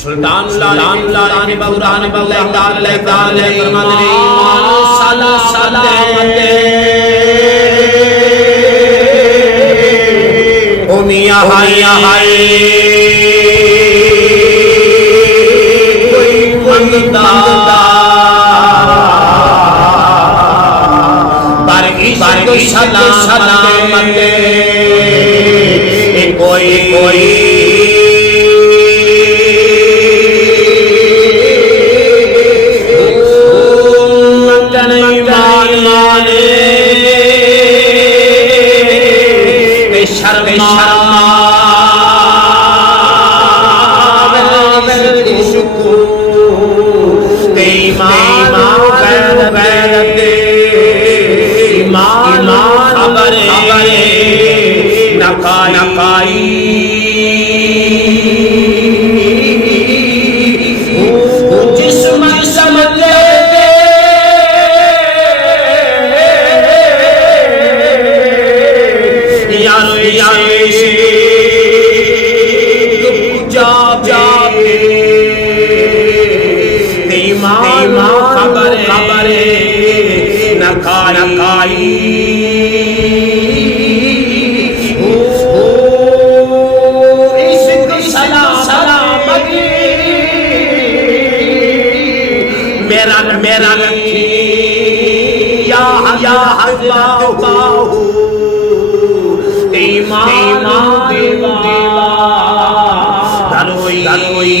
सुल्तान लानी बबुरान बल्ले ताले ताले फरमाते साला सलामते ओ मियां हाय कोई मंगदा पर इस सलामते कोई मेरा रखी या बाहू ईमान देवा दलोई